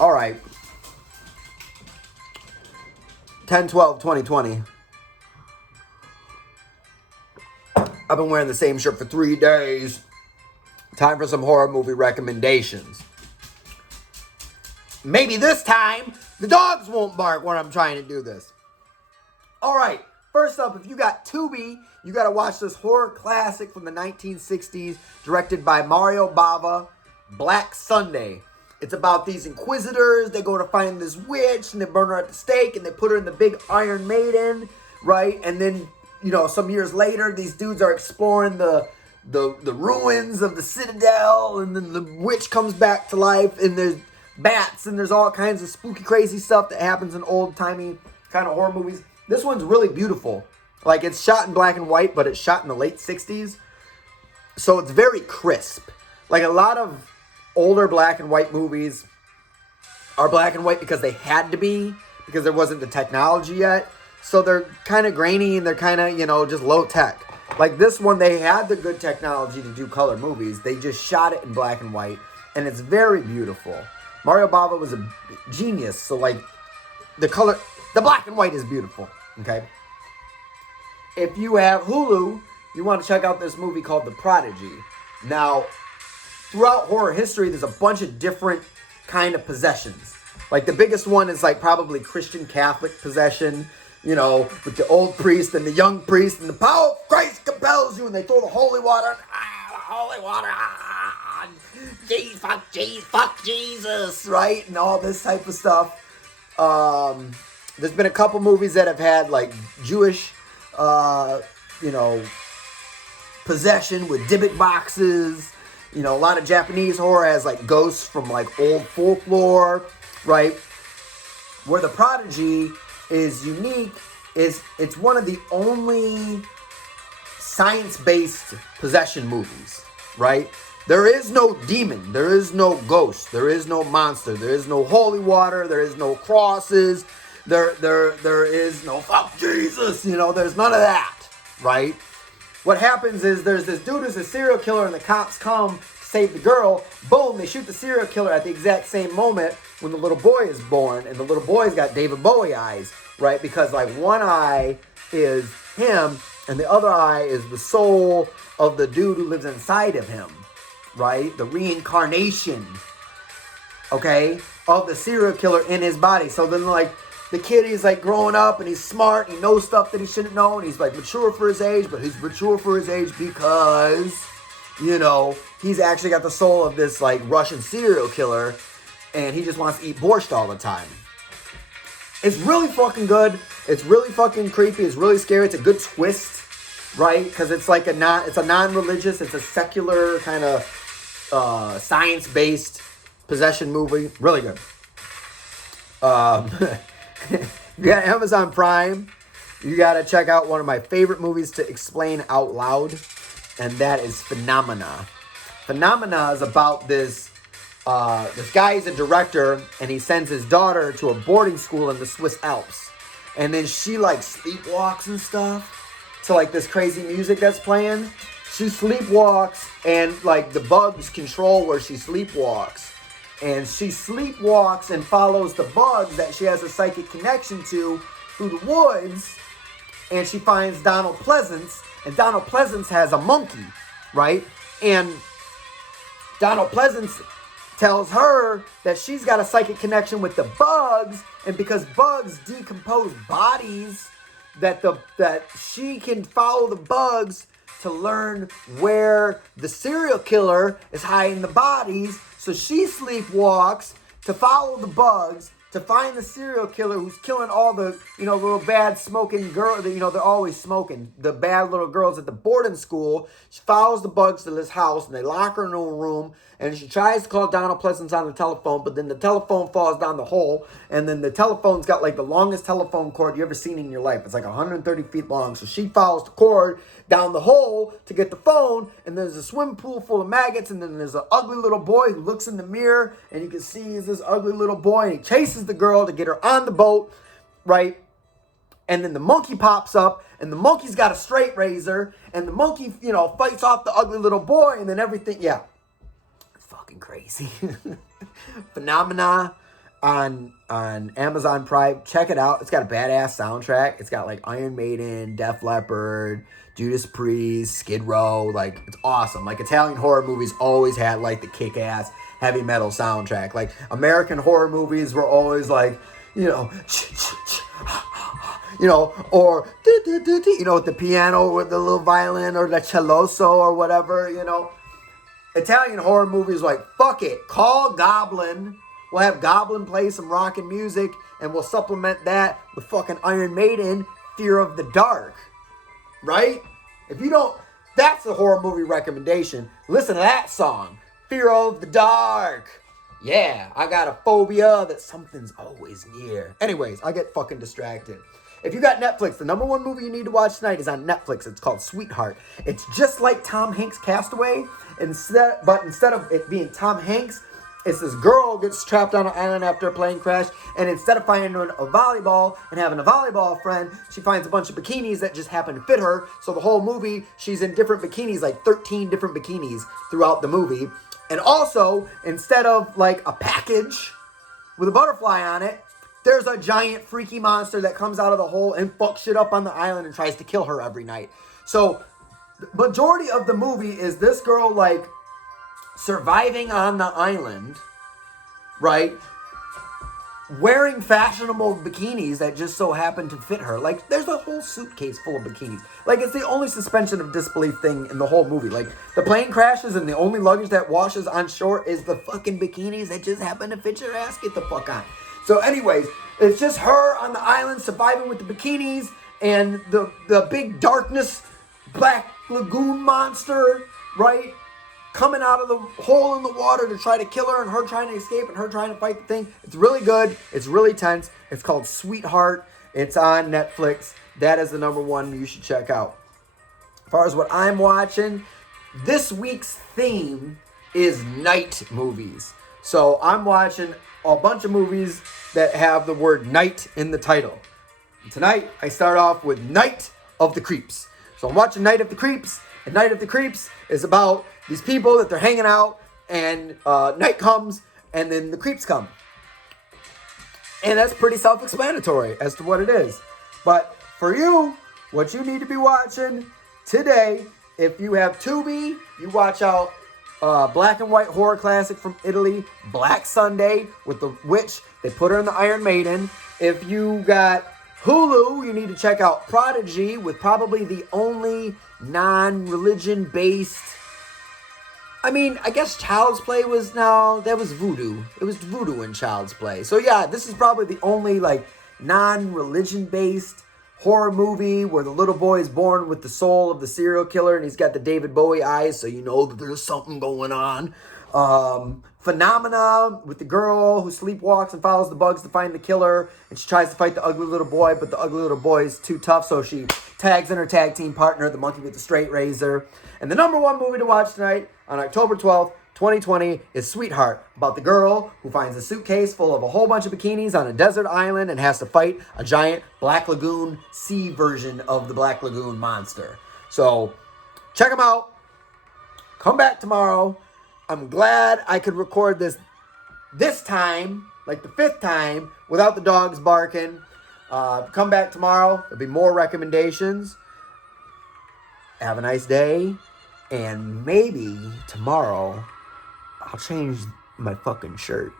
All right. 10/12/2020. I've been wearing the same shirt for 3 days. Time for some horror movie recommendations. Maybe this time, the dogs won't bark when I'm trying to do this. All right. First up, if you got Tubi, you got to watch this horror classic from the 1960s, directed by Mario Bava, Black Sunday. It's about these inquisitors. They go to find this witch, and they burn her at the stake, and they put her in the big Iron Maiden, right? And then, some years later, these dudes are exploring the ruins of the citadel, and then the witch comes back to life, and there's bats, and there's all kinds of spooky, crazy stuff that happens in old-timey kind of horror movies. This one's really beautiful. Like, it's shot in black and white, but it's shot in the late 60s. So it's very crisp. Like, a lot of older black and white movies are black and white because they had to be, because there wasn't the technology yet. So they're kind of grainy and they're kind of, just low tech. Like this one, they had the good technology to do color movies. They just shot it in black and white, and it's very beautiful. Mario Bava was a genius. So, like, the black and white is beautiful, okay? If you have Hulu, you want to check out this movie called The Prodigy. Now, throughout horror history, there's a bunch of different kind of possessions. Like, the biggest one is, like, probably Christian Catholic possession, with the old priest and the young priest, and the power of Christ compels you, and they throw the holy water, fuck Jesus, right? And all this type of stuff. There's been a couple movies that have had, like, Jewish, possession with Dybbuk boxes. A lot of Japanese horror has, like, ghosts from, like, old folklore, right? Where The Prodigy is unique is it's one of the only science-based possession movies, right? There is no demon. There is no ghost. There is no monster. There is no holy water. There is no crosses. There is no fuck Jesus. There's none of that, right? What happens is there's this dude who's a serial killer, and the cops come to save the girl. Boom, they shoot the serial killer at the exact same moment when the little boy is born, and the little boy's got David Bowie eyes, right? Because, like, one eye is him, and the other eye is the soul of the dude who lives inside of him, right? The reincarnation, okay, of the serial killer in his body. So then, like, the kid is, like, growing up, and he's smart, he knows stuff that he shouldn't know, and he's, like, mature for his age, but he's mature for his age because, he's actually got the soul of this, like, Russian serial killer, and he just wants to eat borscht all the time. It's really fucking good. It's really fucking creepy. It's really scary. It's a good twist, right? Because it's like it's a non-religious, it's a secular kind of science-based possession movie. Really good. You got Amazon Prime. You got to check out one of my favorite movies to explain out loud, and that is Phenomena. Phenomena is about this guy is a director, and he sends his daughter to a boarding school in the Swiss Alps. And then she, like, sleepwalks and stuff to, like, this crazy music that's playing. She sleepwalks, and, like, the bugs control where she sleepwalks. And she sleepwalks and follows the bugs that she has a psychic connection to through the woods. And she finds Donald Pleasance, and Donald Pleasance has a monkey, right? And Donald Pleasance tells her that she's got a psychic connection with the bugs, and because bugs decompose bodies, that she can follow the bugs to learn where the serial killer is hiding the bodies. So she sleepwalks to follow the bugs to find the serial killer who's killing all the, little bad smoking girls. They're always smoking. The bad little girls at the boarding school. She follows the bugs to this house, and they lock her in a room, and she tries to call Donald Pleasance on the telephone, but then the telephone falls down the hole, and then the telephone's got, like, the longest telephone cord you ever seen in your life. It's like 130 feet long, so she follows the cord down the hole to get the phone, and there's a swimming pool full of maggots, and then there's an ugly little boy who looks in the mirror, and you can see he's this ugly little boy, and he chases the girl to get her on the boat, right? And then the monkey pops up, and the monkey's got a straight razor, and the monkey, fights off the ugly little boy, and then everything, yeah. It's fucking crazy. Phenomena. on Amazon Prime. Check it out. It's got a badass soundtrack. It's got like Iron Maiden, Def Leppard, Judas Priest, Skid Row. Like, it's awesome. Like, Italian horror movies always had like the kick-ass heavy metal soundtrack. Like, American horror movies were always like, you know, or with the piano with the little violin or the celloso or whatever, Italian horror movies like, fuck it, call Goblin. We'll have Goblin play some rockin' music, and we'll supplement that with fucking Iron Maiden, Fear of the Dark. Right? If you don't, that's a horror movie recommendation. Listen to that song, Fear of the Dark. Yeah, I got a phobia that something's always near. Anyways, I get fucking distracted. If you got Netflix, the number one movie you need to watch tonight is on Netflix. It's called Sweetheart. It's just like Tom Hanks' Castaway, but instead of it being Tom Hanks, it's this girl gets trapped on an island after a plane crash, and instead of finding a volleyball and having a volleyball friend, she finds a bunch of bikinis that just happen to fit her. So the whole movie, she's in different bikinis, like 13 different bikinis throughout the movie. And also, instead of like a package with a butterfly on it, there's a giant freaky monster that comes out of the hole and fucks shit up on the island and tries to kill her every night. So the majority of the movie is this girl like surviving on the island, right? Wearing fashionable bikinis that just so happen to fit her. Like, there's a whole suitcase full of bikinis. Like, it's the only suspension of disbelief thing in the whole movie. Like, the plane crashes and the only luggage that washes on shore is the fucking bikinis that just happen to fit your ass. Get the fuck on. So anyways, it's just her on the island surviving with the bikinis and the big darkness, black lagoon monster, right? Coming out of the hole in the water to try to kill her, and her trying to escape and her trying to fight the thing. It's really good. It's really tense. It's called Sweetheart. It's on Netflix. That is the number one you should check out. As far as what I'm watching, this week's theme is night movies. So I'm watching a bunch of movies that have the word night in the title. And tonight, I start off with Night of the Creeps. So I'm watching Night of the Creeps, and Night of the Creeps is about these people that they're hanging out, and night comes, and then the creeps come. And that's pretty self-explanatory as to what it is. But for you, what you need to be watching today, if you have Tubi, you watch out black and white horror classic from Italy, Black Sunday, with the witch. They put her in the Iron Maiden. If you got Hulu, you need to check out Prodigy, with probably the only non-religion based, I guess Child's Play was, no, that was Voodoo. It was Voodoo in Child's Play. So yeah, this is probably the only like non-religion based horror movie where the little boy is born with the soul of the serial killer and he's got the David Bowie eyes, so you know that there's something going on. Phenomena, with the girl who sleepwalks and follows the bugs to find the killer, and she tries to fight the ugly little boy, but the ugly little boy is too tough, so she tags in her tag team partner, the monkey with the straight razor. And the number one movie to watch tonight on October 12th, 2020 is Sweetheart, about the girl who finds a suitcase full of a whole bunch of bikinis on a desert island and has to fight a giant Black Lagoon sea version of the Black Lagoon monster. So check them out. Come back tomorrow. I'm glad I could record this time, like the fifth time, without the dogs barking. Come back tomorrow. There'll be more recommendations. Have a nice day. And maybe tomorrow I'll change my fucking shirt.